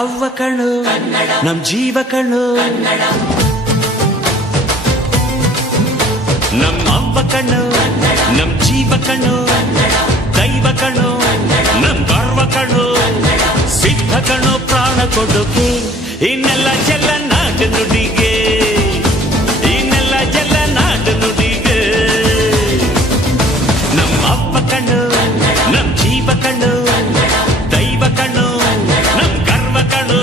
ಅವ್ವ ಕಣ್ಣು ನಮ್ ಜೀವ ಕಣ್ಣು, ನಮ್ಮ ಅವ್ವ ಕಣ್ಣು ನಮ್ ಜೀವ ಕಣ್ಣು, ದೈವ ಕಣ್ಣು ನಮ್ ಗರ್ವ ಕಣ್ಣು, ಸಿದ್ಧ ಕಣ್ಣು ಪ್ರಾಣ ಕೊಡುಗೆ, ಇನ್ನೆಲ್ಲ ಜಲ ನಾಡು ನುಡಿಗೆ, ಇನ್ನೆಲ್ಲ ಜಲ ನಾಡು ನುಡಿಗೆ. ನಮ್ಮ ಅವ್ವ ಕಣ್ಣು ನಮ್ ಜೀವ ಕಣ್ಣು, ದೈವ ಕಣ್ಣು ನಮ್ ಗರ್ವ ಕಣ್ಣು.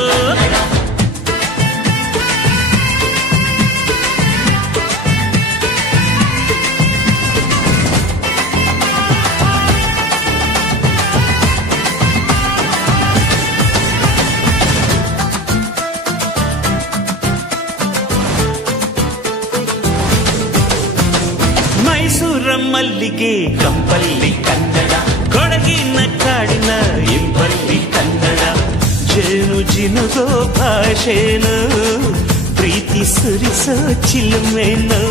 ಮೈಸೂರ ಮಲ್ಲಿಗೆ ಕಂಪಲ್ಲಿ ಕನ್ನಡ, ಕೊಡಗಿನ ಕಾಡಿನ ಇಂಪಲ್ಲಿ ಕನ್ನಡ, ಜೇನು ಜಿನುಗೋ ಭಾಷೆನು, ಪ್ರೀತಿ ಸುರಿಸೋ ಚಿಲುಮೆನು,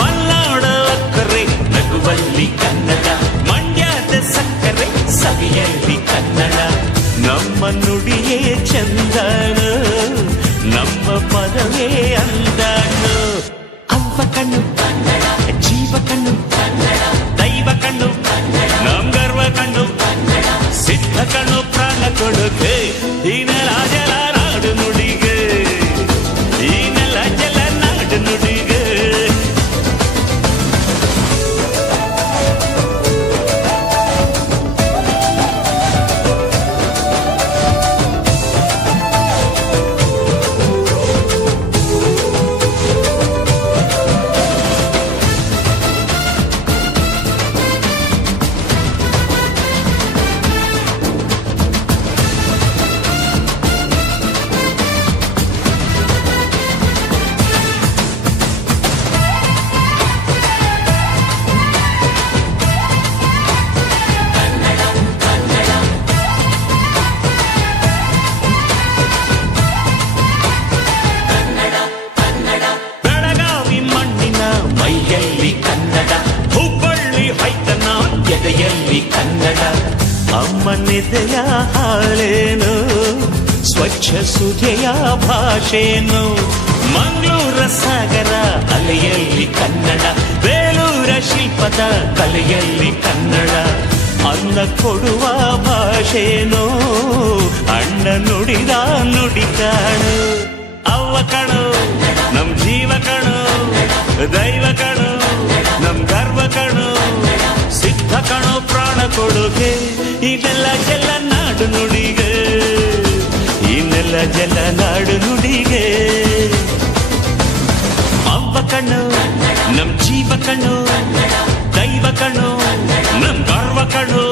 ಮಲ್ನಾಡೋ ಅಕ್ಕರೆ ನಗುವಲ್ಲಿ ಕನ್ನಡ, ಮಂಡ್ಯದ ಸಕ್ಕರೆ ಸವಿಯಲ್ಲಿ ಕನ್ನಡ, ನಮ್ಮ ನುಡಿಯೇ ಚಂದನು, ನಮ್ಮ ಪದವೇ ಅಂದನು. ಅವ್ವ ಕಣ್ಣು ಜೀವ ಕಣ್ಣು, ದೈವ ಕಣ್ಣು ನಮ್ ಗರ್ವ ಕಣ್ಣು, ಸಿದ್ಧ ಕಣ್ಣು ಪ್ರಾಣ ಕೊಡುಗೆ, ಈ ನೆಲ ಜಲ ನಾಡು ನುಡಿಗೆ, ಈ ನೆಲ ಜಲ ನಾಡು ನುಡಿಗೆ. ಎದೆಯಲ್ಲಿ ಕನ್ನಡ ಅಮ್ಮನೆದೆಯ ಹಾಳೇನು, ಸ್ವಚ್ಛ ಸುಧೆಯ ಭಾಷೆನು, ಮಂಗಳೂರ ಸಾಗರ ಅಲೆಯಲ್ಲಿ ಕನ್ನಡ, ಬೇಲೂರ ಶಿಲ್ಪದ ಕಲೆಯಲ್ಲಿ ಕನ್ನಡ, ಅನ್ನ ಕೊಡುವ ಭಾಷೆನು, ಅಣ್ಣ ನುಡಿದ ನುಡಿ ಕಾಣು. ಅವ್ವ ಕಣು ನಮ್ ಜೀವ ಕಣು, ದೈವ ಕಣು ನಮ್ ಗರ್ವ ಕಣು, ಸಿದ್ಧ ಕಣು ಪ್ರಾಣ ಕೊಡುಗೆ, ಇದೆಲ್ಲ ಜಲ ನಾಡು ನುಡಿಗೆ, ಇನ್ನೆಲ್ಲ ಜಲ ನಾಡು ನುಡಿಗೆ. ಅವ್ವ ಕಣ್ಣು ನಮ್ ಜೀವ ಕಣ್ಣು, ದೈವ ಕಣ್ಣು ನಮ್ ಗರ್ವ ಕಣ್ಣು,